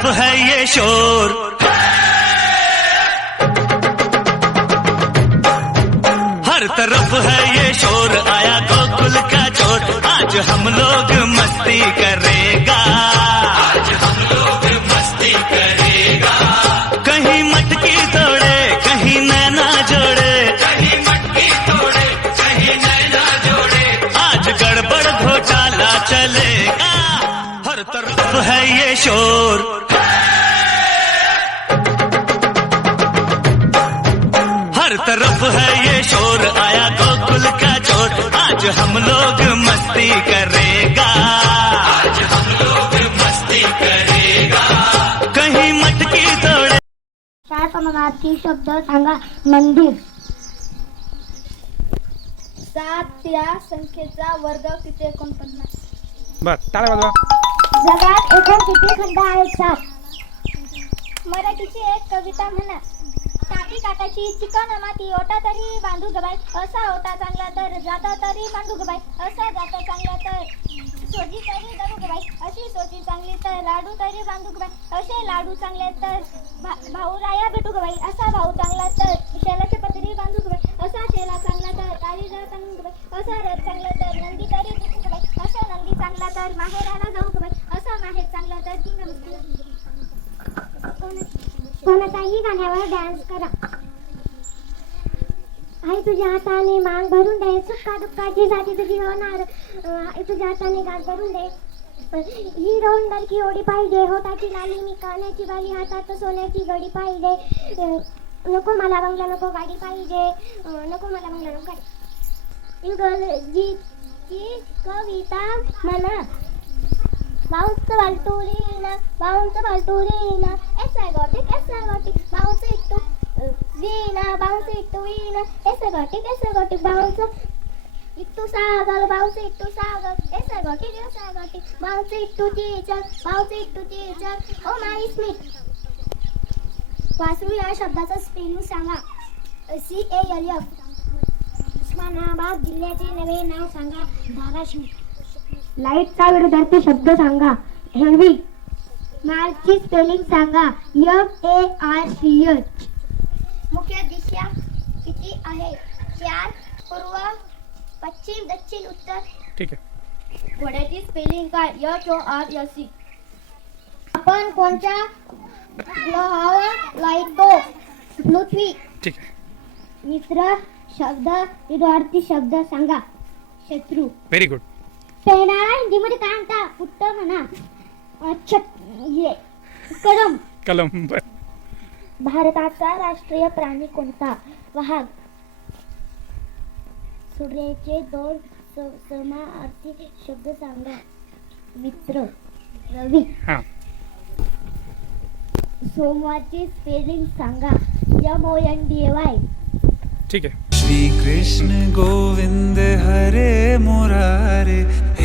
तरफ़ है ये शोर। हर तरफ़ है ये शोर, आया गोकुल का चोर आज हम लोग मस्ती करेगा। आज हम लोग मस्ती करेगा कहीं मटकी तोड़े कहीं नैना जोड़े कहीं मटकी तोड़े, कहीं नैना जोड़े। आज गड़बड़ घोटाला चलेगा। हर तरफ़ है ये शोर। हर तरफ है ये शोर आया गोकुल का चोर आज हम लोग मस्ती करेगा। आज हम लोग मस्ती करेगा कहीं मटकी तोड़े चार समानार्थी शब्द सांगा मंदिर। सात या संख्येचा वर्ग किती एकोणपन्नास? बर टाळ्या वाजवा. जगात एकूण किती खंड आहेत सात मराठीची एक कविता म्हणा. काठी काटाची चिकन माती ओटा तरी बांधू गबाई असा ओटा चांगला तर जाता तरी बांधू गबाई असा जाता चांगला तर सोजी तरी धरू गबाई अशी सोजी चांगली तर लाडू तरी बांधू गबाई असे लाडू चांगले तर भा- भाऊ राया भेटू गबाई असा भाऊ चांगला तर शेलाचे पत्री बांधू गबाई असा शेला चांगला तर तारी चांगला गबाई असा रथ चांगला तर नंदी तरी भेटू गबाई असा नंदी चांगला तर माहेराला जाऊ गबाई असा माहेर चांगला तर ती कोणत्याही गाण्यावर डान्स करा. आई तुझ्या हाताने मांग भरून दे. सुक्का दुःखाची साठी तुझी होणार. आई तुझ्या हाताने गाठ भरून दे. ही रोंडर की ओढी पाहिजे. होताची लाली मी कान्याची बाली. हातात सोन्याची गडी पाहिजे. नको मला बंगला नको गाडी पाहिजे. नको मला बंगला नको गाडी. इंग्रजीची कविता म्हणा. Bounce the Valturina, ना the Valturina, yes I got it, yes I got it, bounce it to uh, Vina, bounce it to Vina, yes I got it, yes I got वासरू या शब्दाचा स्पेलिंग सांगा C A L F Osmanabad जिल्ह्याचे नवे नाव सांगा धाराशिव लाईटचा विरुद्धार्थी शब्द सांगा हेवी मार्चची स्पेलिंग सांगा. F A R C H. मुख्य दिशा किती आहे? चार पूर्व पश्चिम दक्षिण उत्तर. ठीक आहे. घोड्याची स्पेलिंग काय? H O R S C. आपण कोणत्या ग्रहावर लाईतो पृथ्वी. ठीक आहे. मित्र शब्द विरुद्धार्थी शब्द सांगा. शत्रू. व्हेरी गुड पेनाळा हिंदीमध्ये काय म्हणता उत्तर म्हणा. छत ये कलम. कलम बर. भारताचा राष्ट्रीय प्राणी कोणता? वाघ. सूर्याचे दोन स- समार्थी शब्द सांगा. मित्र. रवी. हां. सोमवारची स्पेलिंग सांगा. M O N D Y ठीक आहे. श्री कृष्ण गोविंद हरे मुरारे.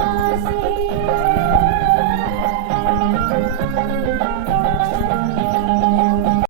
पासे